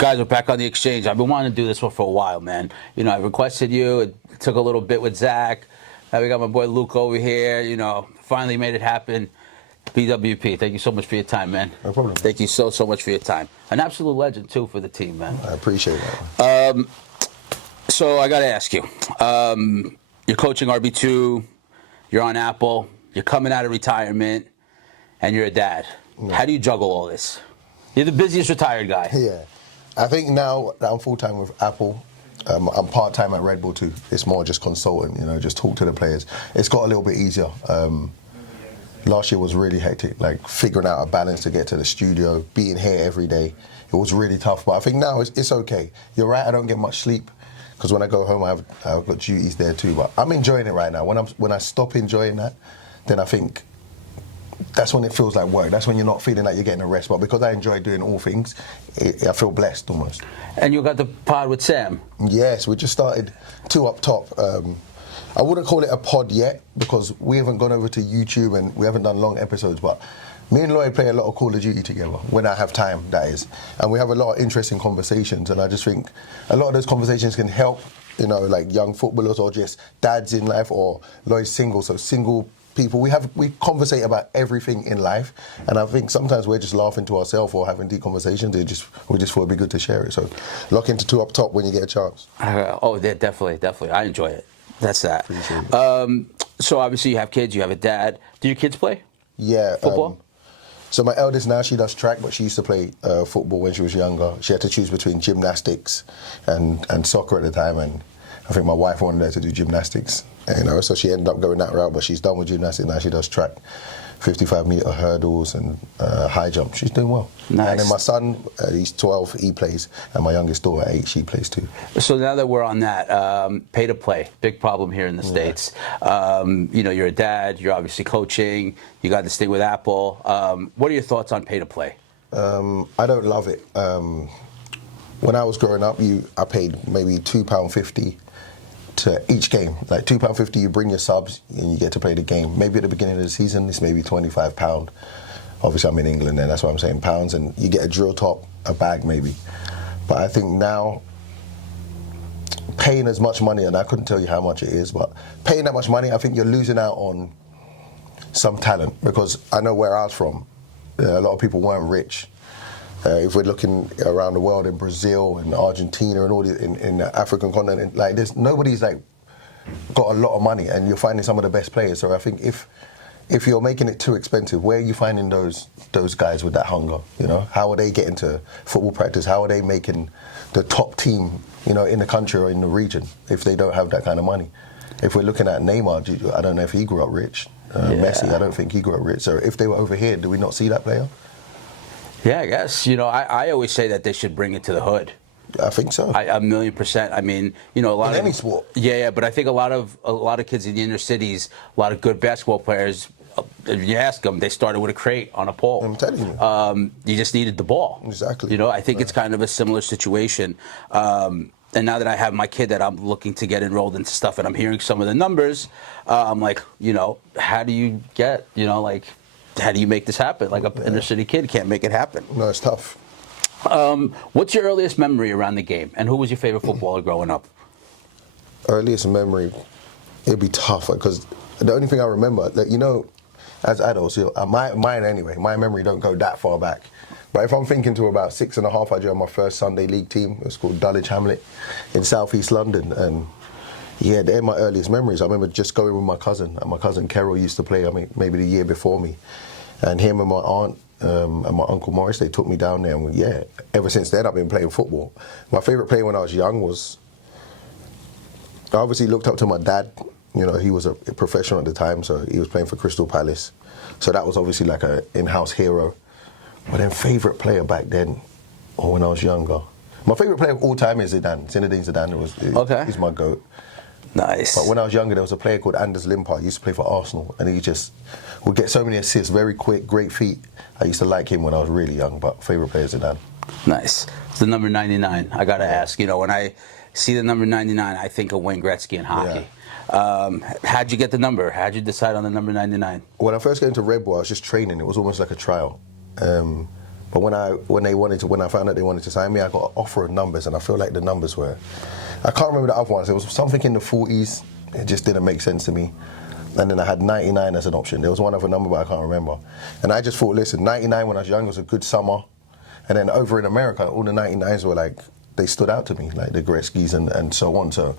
Guys, we're back on the exchange. I've been wanting to do this one for a while, man. You know, I requested you. It took a little bit with Zach. Now we got my boy Luke over here. You know, finally made it happen. BWP, thank you so much for your time, man. No problem. Thank you so much for your time. An absolute legend, too, for the team, man. I appreciate that. So I got to ask you. You're coaching RB2. You're on Apple. You're coming out of retirement. And you're a dad. Yeah. How do you juggle all this? You're the busiest retired guy. Yeah. I think now that I'm full-time with Apple, I'm part-time at Red Bull too. It's more just consultant, you know, just talk to the players. It's got a little bit easier. Last year was really hectic, like figuring out a balance to get to the studio, being here every day. It was really tough, but I think now it's okay. You're right, I don't get much sleep because when I go home, I've got duties there too. But I'm enjoying it right now. When I stop enjoying that, then I think that's when it feels like work. That's when you're not feeling like you're getting a rest. But because I enjoy doing all things, I feel blessed almost. And you got the pod with Sam. Yes, we just started 2 Up Top. I wouldn't call it a pod yet because we haven't gone over to YouTube and we haven't done long episodes. But me and Lloyd play a lot of Call of Duty together, when I have time, that is. And we have a lot of interesting conversations. And I just think a lot of those conversations can help, you know, like young footballers or just dads in life, or Lloyd's single, so single people. We conversate about everything in life, and I think sometimes we're just laughing to ourselves or having deep conversations. We just thought it'd be good to share it. So lock into 2 Up Top when you get a chance. Oh, yeah, definitely. I enjoy it. That's that. Appreciate it. So obviously you have kids. You have a dad. Do your kids play? Yeah. Football? So my eldest now, she does track, but she used to play football when she was younger. She had to choose between gymnastics and soccer at the time, and I think my wife wanted her to do gymnastics. You know, so she ended up going that route, but she's done with gymnastics now. She does track, 55-meter hurdles and high jump. She's doing well. Nice. And then my son, he's 12, he plays, and my youngest daughter, 8, she plays too. So now that we're on that, pay to play, big problem here in the States. You know, you're a dad, you're obviously coaching, you got this thing with Apple. What are your thoughts on pay to play? I don't love it. When I was growing up, I paid maybe £2.50 to each game. Like £2.50, you bring your subs and you get to play the game. Maybe at the beginning of the season, it's maybe £25. Obviously, I'm in England, and that's why I'm saying pounds. And you get a drill top, a bag maybe. But I think now, paying as much money, and I couldn't tell you how much it is, but paying that much money, I think you're losing out on some talent. Because I know where I was from, a lot of people weren't rich. If we're looking around the world, in Brazil and Argentina and all in the African continent, like nobody's like got a lot of money, and you're finding some of the best players. So I think if you're making it too expensive, where are you finding those guys with that hunger? You know, how are they getting to football practice? How are they making the top team, you know, in the country or in the region if they don't have that kind of money? If we're looking at Neymar, I don't know if he grew up rich. Messi, I don't think he grew up rich. So if they were over here, do we not see that player? Yeah, I guess. You know, I always say that they should bring it to the hood. I think so. A million %. I mean, you know, a lot in of any sport. Yeah, but I think a lot of kids in the inner cities, a lot of good basketball players, if you ask them, they started with a crate on a pole. I'm telling you. You just needed the ball. Exactly. You know, I think it's kind of a similar situation. And now that I have my kid that I'm looking to get enrolled into stuff, and I'm hearing some of the numbers, I'm like, you know, how do you get, you know, like, how do you make this happen? Like an inner city kid can't make it happen. No, it's tough. What's your earliest memory around the game? And who was your favorite footballer growing up? Earliest memory, it'd be tough because the only thing I remember, that, you know, as adults, you know, mine anyway, my memory don't go that far back. But if I'm thinking to about 6.5, I joined my first Sunday league team. It was called Dulwich Hamlet in South East London. And yeah, they're my earliest memories. I remember just going with my cousin, and my cousin Carol used to play, I mean, maybe the year before me. And him and my aunt and my Uncle Morris, they took me down there. And yeah, ever since then, I've been playing football. My favourite player when I was young was, I obviously looked up to my dad. You know, he was a professional at the time, so he was playing for Crystal Palace. So that was obviously like an in-house hero. But then favourite player back then, or when I was younger, my favourite player of all time is Zidane. Zinedine Zidane. He's my GOAT. Nice. But when I was younger, there was a player called Anders Limpar. He used to play for Arsenal, and he just would get so many assists, very quick, great feet. I used to like him when I was really young, but favourite player is Zidane. Nice. It's the number 99. I got to ask, you know, when I see the number 99, I think of Wayne Gretzky in hockey. Yeah. How'd you get the number? How'd you decide on the number 99? When I first got into Red Bull, I was just training. It was almost like a trial. But when I found out they wanted to sign me, I got an offer of numbers, and I feel like the numbers were, I can't remember the other ones. There was something in the 40s. It just didn't make sense to me. And then I had 99 as an option. There was one other number, but I can't remember. And I just thought, listen, 99 when I was young was a good summer. And then over in America, all the 99s were like, they stood out to me, like the Gretzky's and so on. So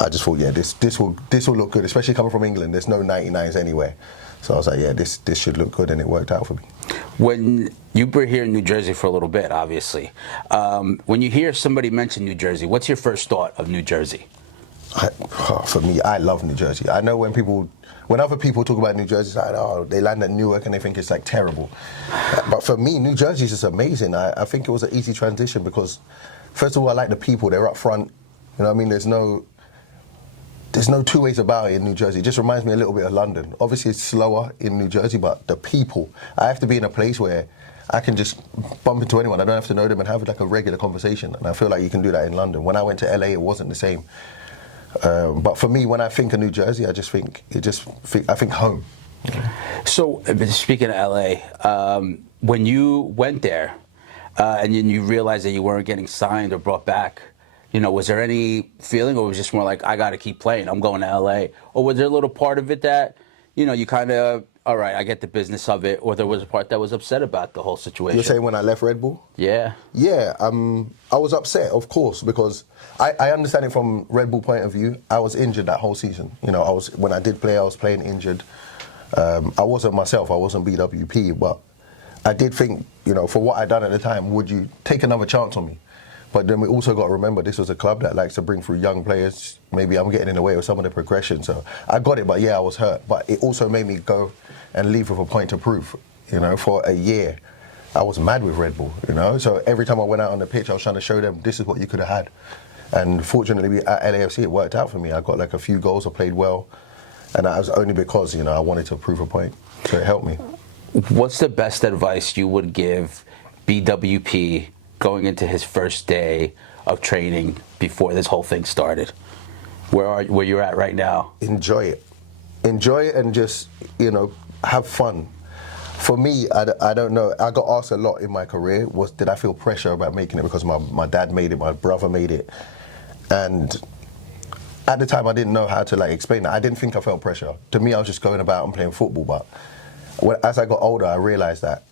I just thought, yeah, this will look good, especially coming from England. There's no 99s anywhere. So I was like, yeah, this should look good, and it worked out for me. When you were here in New Jersey for a little bit, obviously, when you hear somebody mention New Jersey, what's your first thought of New Jersey? For me, I love New Jersey. I know when other people talk about New Jersey, it's like, oh, they land at Newark and they think it's like terrible. But for me, New Jersey is just amazing. I think it was an easy transition because, first of all, I like the people. They're up front. You know what I mean? There's no two ways about it in New Jersey. It just reminds me a little bit of London. Obviously, it's slower in New Jersey, but the people, I have to be in a place where I can just bump into anyone. I don't have to know them and have like a regular conversation. And I feel like you can do that in London. When I went to LA, it wasn't the same. But for me, when I think of New Jersey, I think home. So, speaking of LA, when you went there and then you realized that you weren't getting signed or brought back, was there any feeling, or was it just more like, I got to keep playing, I'm going to LA? Or was there a little part of it that, you kind of, all right, I get the business of it, or there was a part that was upset about the whole situation? You're saying when I left Red Bull? Yeah. Yeah, I was upset, of course, because I understand it from Red Bull point of view. I was injured that whole season. When I did play, I was playing injured. I wasn't myself, I wasn't BWP, but I did think, for what I'd done at the time, would you take another chance on me? But then we also got to remember this was a club that likes to bring through young players. Maybe I'm getting in the way of some of the progression. So I got it, but yeah, I was hurt. But it also made me go and leave with a point to prove. For a year, I was mad with Red Bull, So every time I went out on the pitch, I was trying to show them this is what you could have had. And fortunately, at LAFC, it worked out for me. I got like a few goals, I played well. And that was only because, I wanted to prove a point. So it helped me. What's the best advice you would give BWP going into his first day of training before this whole thing started? Where you're at right now? Enjoy it. Enjoy it and just, have fun. For me, I don't know. I got asked a lot in my career, did I feel pressure about making it because my dad made it, my brother made it. And at the time, I didn't know how to explain that. I didn't think I felt pressure. To me, I was just going about and playing football. But as I got older, I realized that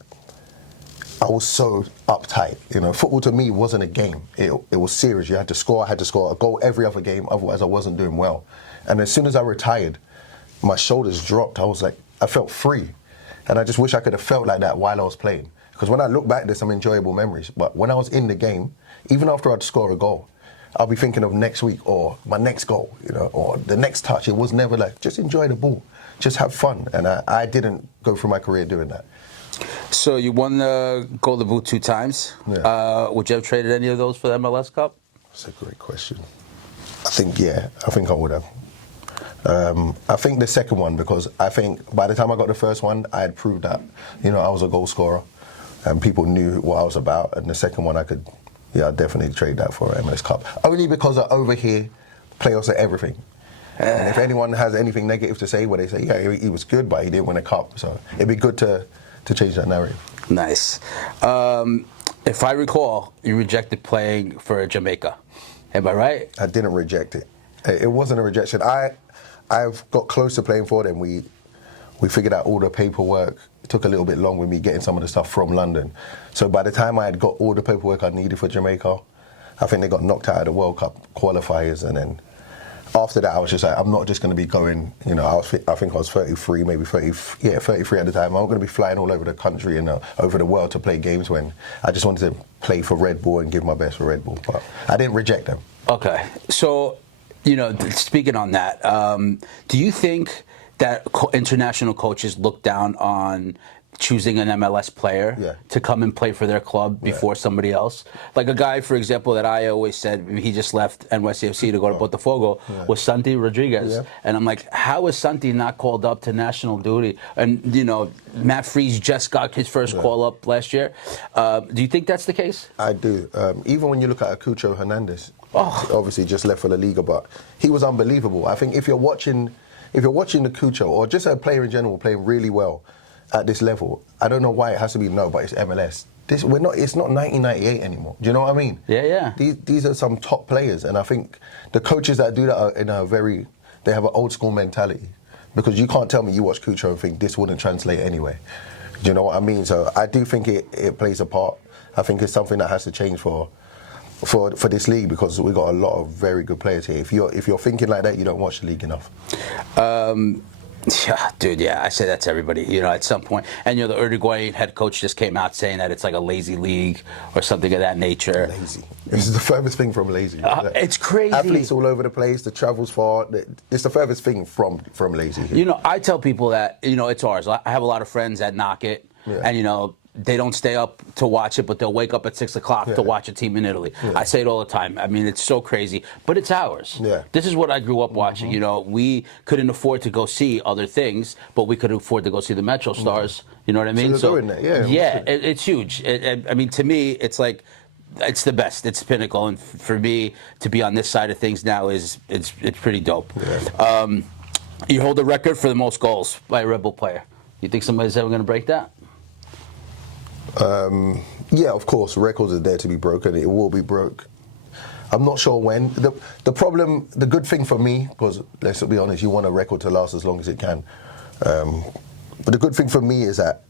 I was so uptight. Football to me wasn't a game. It was serious. You had to score. I had to score a goal every other game. Otherwise, I wasn't doing well. And as soon as I retired, my shoulders dropped. I felt free. And I just wish I could have felt like that while I was playing. Because when I look back, there's some enjoyable memories. But when I was in the game, even after I'd score a goal, I'll be thinking of next week or my next goal, or the next touch. It was never just enjoy the ball. Just have fun. And I didn't go through my career doing that. So you won the Golden Boot 2 times. Yeah. Would you have traded any of those for the MLS Cup? That's a great question. I think I would have. I think the second one, because I think by the time I got the first one, I had proved that, I was a goal scorer and people knew what I was about. And the second one, I'd definitely trade that for an MLS Cup. Only because over here, playoffs are everything. And if anyone has anything negative to say, where they say, yeah, he was good, but he didn't win a cup. So it'd be good to change that narrative. Nice. If I recall, you rejected playing for Jamaica. Am I right? I didn't reject it. It wasn't a rejection. I've got close to playing for them. We figured out all the paperwork. It took a little bit long with me getting some of the stuff from London. So by the time I had got all the paperwork I needed for Jamaica, I think they got knocked out of the World Cup qualifiers. And then after that, I was just like, I'm not just going to be going, I think I was 33, maybe 33 at the time. I'm not going to be flying all over the country and over the world to play games when I just wanted to play for Red Bull and give my best for Red Bull. But I didn't reject them. Okay. So, speaking on that, do you think that international coaches look down on choosing an MLS player to come and play for their club before somebody else? Like a guy, for example, that I always said he just left NYCFC to go to Botafogo was Santi Rodriguez. Yeah. And I'm like, how is Santi not called up to national duty? And, Matt Freese just got his first call up last year. Do you think that's the case? I do. Even when you look at Acucho Hernandez, obviously just left for La Liga, but he was unbelievable. I think if you're watching Acucho, or just a player in general playing really well, at this level, I don't know why it has to be but it's MLS. we're not. It's not 1998 anymore. Do you know what I mean? Yeah, yeah. These are some top players, and I think the coaches that do that are in a very, they have an old school mentality, because you can't tell me you watch Cucho and think this wouldn't translate anyway. Do you know what I mean? So I do think it plays a part. I think it's something that has to change for this league, because we've got a lot of very good players here. If you're thinking like that, you don't watch the league enough. Yeah, dude, yeah, I say that to everybody, at some point. And, the Uruguayan head coach just came out saying that it's like a lazy league or something of that nature. Lazy. This is the furthest thing from lazy. It's crazy. Athletes all over the place, the travel's far. It's the furthest thing from lazy. I tell people that, it's ours. I have a lot of friends that knock it, and, they don't stay up to watch it, but they'll wake up at 6 o'clock to watch a team in Italy. I say it all the time. I mean, it's so crazy, but it's ours. Yeah. This is what I grew up watching. We couldn't afford to go see other things, but we could afford to go see the Metro Stars. You know what I mean? So doing that, it's huge. I mean, to me, it's like, it's the best. It's pinnacle, and for me to be on this side of things now it's pretty dope. Yeah. You hold the record for the most goals by a Red Bull player. You think somebody's ever going to break that? Yeah, of course, records are there to be broken. It will be broke. I'm not sure when. The good thing for me, because let's be honest, you want a record to last as long as it can. But the good thing for me is that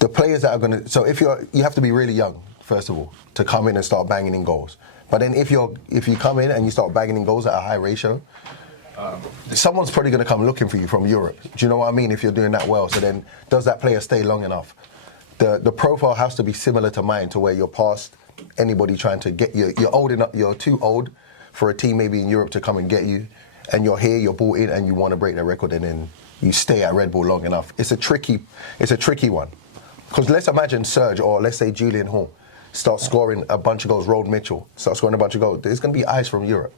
the players that are going to, so you have to be really young, first of all, to come in and start banging in goals. But then if you come in and you start banging in goals at a high ratio, someone's probably going to come looking for you from Europe. Do you know what I mean? If you're doing that well, so then does that player stay long enough? The profile has to be similar to mine, to where you're past anybody trying to get you. You're old enough. You're too old for a team maybe in Europe to come and get you, and you're here. You're bought in, and you want to break their record, and then you stay at Red Bull long enough. It's a tricky one, because let's imagine Serge, or let's say Julian Hall, start scoring a bunch of goals. Road Mitchell start scoring a bunch of goals. There's going to be eyes from Europe.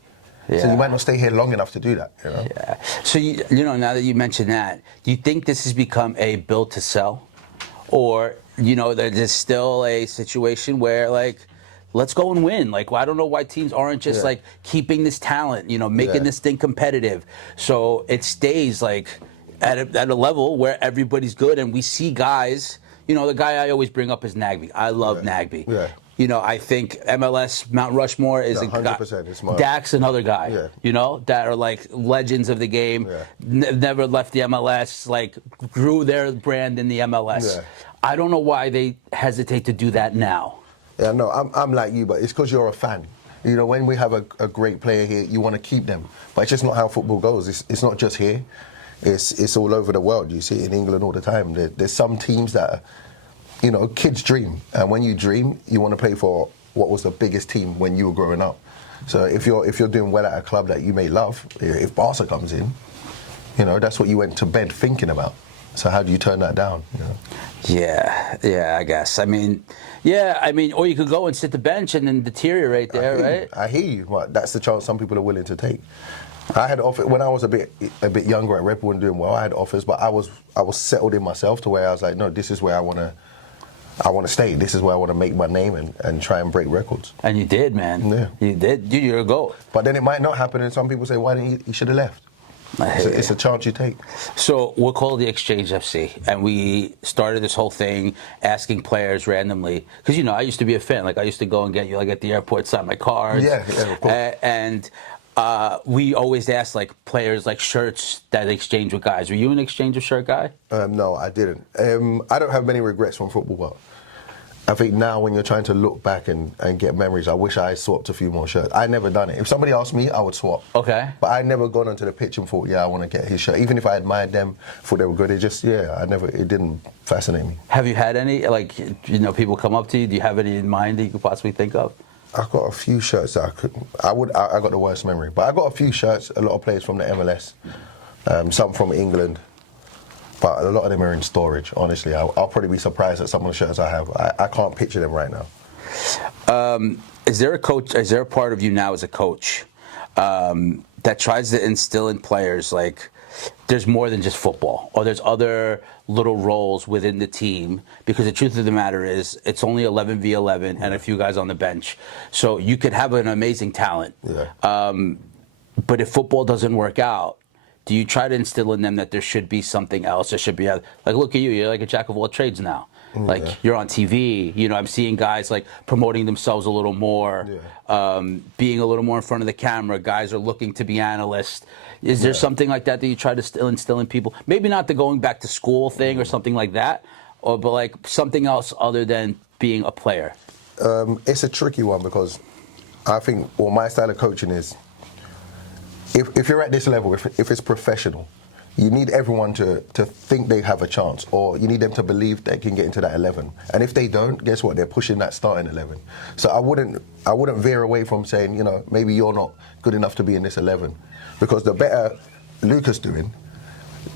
Yeah. So you might not stay here long enough to do that. Yeah. So now that you mention that, do you think this has become a build to sell, or there's still a situation where, like, let's go and win? Like, I don't know why teams aren't just like keeping this talent, making this thing competitive, so it stays like at a level where everybody's good, and we see guys. The guy I always bring up is Nagby. I love Nagby. Yeah. I think MLS Mount Rushmore is a guy. 100%. Dak's another guy. Yeah. That are like legends of the game. Yeah. Never left the MLS. Like, grew their brand in the MLS. Yeah. I don't know why they hesitate to do that now. Yeah, no, I'm like you, but it's because you're a fan. When we have a great player here, you want to keep them. But it's just not how football goes. It's not just here. It's all over the world. You see it in England all the time. There's some teams that, kids dream. And when you dream, you want to play for what was the biggest team when you were growing up. So if you're doing well at a club that you may love, if Barca comes in, that's what you went to bed thinking about. So how do you turn that down? Yeah, I guess. I mean, or you could go and sit the bench and then deteriorate there, right? I hear you. Well, that's the chance some people are willing to take. I had offers when I was a bit younger at Red Bull and doing well. I had offers, but I was settled in myself to where I was like, no, this is where I want to stay. This is where I want to make my name and try and break records. And you did, man. Yeah, you did. Dude, you're a GOAT. But then it might not happen, and some people say, why didn't you should have left? It's a chance you take. So we're called the Exchange FC, and we started this whole thing asking players randomly, because I used to be a fan. Like, I used to go and get you at the airport, sign my cards. Yeah, of course. And we always asked players shirts that they exchange with guys. Were you an exchange of shirt guy? No, I didn't. I don't have many regrets from football, but I think now when you're trying to look back and get memories, I wish I swapped a few more shirts. I never done it. If somebody asked me, I would swap. Okay. But I never gone onto the pitch and thought, I want to get his shirt. Even if I admired them, thought they were good, it didn't fascinate me. Have you had any, people come up to you? Do you have any in mind that you could possibly think of? I've got a few shirts that I got the worst memory. But I got a few shirts, a lot of players from the MLS, some from England. But a lot of them are in storage, honestly. I'll probably be surprised at some of the shirts I have. I can't picture them right now. Is there a part of you now as a coach that tries to instill in players, there's more than just football, or there's other little roles within the team? Because the truth of the matter is, it's only 11v11 and a few guys on the bench. So you could have an amazing talent. Yeah. But if football doesn't work out, do you try to instill in them that there should be something else? There should be look at you, you're like a jack of all trades now. Like you're on TV. You know, I'm seeing guys like promoting themselves a little more, being a little more in front of the camera. Guys are looking to be analysts. Is there something like that you try to still instill in people? Maybe not the going back to school thing or something like that, but like something else other than being a player. It's a tricky one because I think, well, my style of coaching is, if you're at this level, if it's professional, you need everyone to think they have a chance, or you need them to believe they can get into that 11. And if they don't, guess what? They're pushing that starting 11. So I wouldn't veer away from saying, you know, maybe you're not good enough to be in this 11, because the better Luca's doing,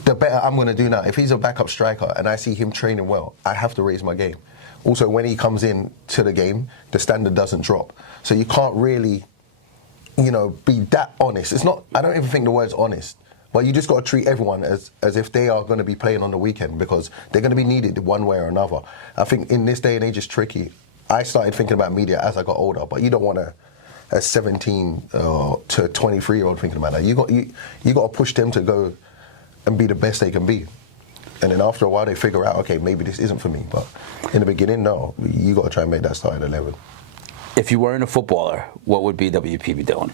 the better I'm going to do now. If he's a backup striker and I see him training well, I have to raise my game. Also, when he comes in to the game, the standard doesn't drop. So you can't really, you know, be that honest. It's not, I don't even think the word's honest, but you just got to treat everyone as if they are going to be playing on the weekend, because they're going to be needed one way or another. I think in this day and age, it's tricky. I started thinking about media as I got older, but you don't want a 17 to 23-year-old thinking about that. You got to push them to go and be the best they can be. And then after a while, they figure out, okay, maybe this isn't for me. But in the beginning, no, you got to try and make that start at 11. If you weren't a footballer, what would BWP be doing?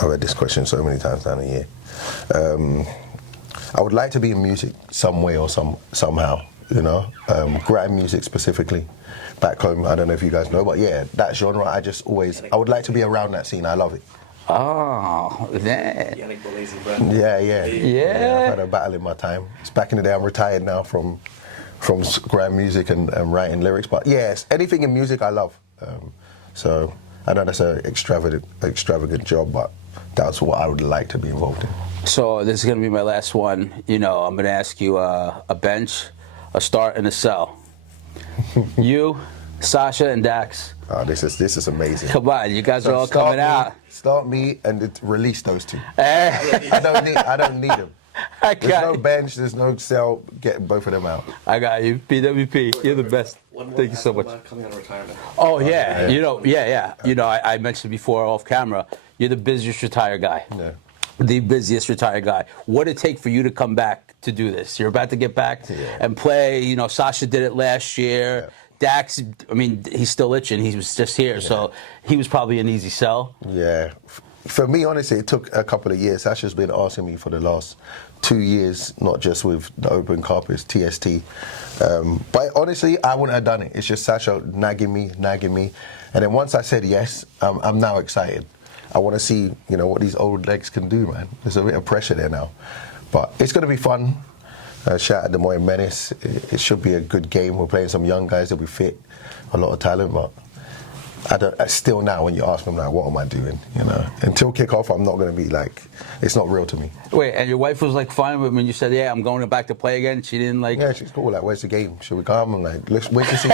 I've had this question so many times down the year. I would like to be in music some way or somehow, you know, grime music specifically. Back home, I don't know if you guys know, but yeah, that genre, I would like to be around that scene. I love it. Oh, man. Yeah. I've had a battle in my time. It's back in the day. I'm retired now from grime music and writing lyrics. But yes, anything in music I love. So I know that's an extravagant job, but that's what I would like to be involved in. So this is going to be my last one. You know, I'm going to ask you a bench, a start, and a sell. You, Sasha, and Dax. Oh, this is amazing. Come on, you guys are all coming out. Start me and release those two. I don't need them. There's no bench, there's no sell. Get both of them out. I got you. BWP, you're the best. Thank you so much. Coming out of retirement. Oh yeah, you know, yeah. You know, I mentioned before off camera, you're the busiest retired guy. Yeah. The busiest retired guy. What did it take for you to come back to do this? You're about to get back and play. You know, Sasha did it last year. Yeah. Dax, I mean, he's still itching. He was just here, so he was probably an easy sell. Yeah. For me, honestly, it took a couple of years. Sasha's been asking me for the last 2 years, not just with the open carpets, TST. But honestly, I wouldn't have done it. It's just Sasha nagging me. And then once I said yes, I'm now excited. I want to see, you know, what these old legs can do, man. There's a bit of pressure there now. But it's going to be fun. Shout out to Moy Menace. It should be a good game. We're playing some young guys that we fit, a lot of talent, but still now when you ask them like, what am I doing? You know, until kickoff, I'm not going to be like, it's not real to me. Wait, and your wife was like fine with when you said, yeah, I'm going back to play again? She didn't like... Yeah, she's cool. Like, where's the game? Should we come? I'm like, let's wait to see.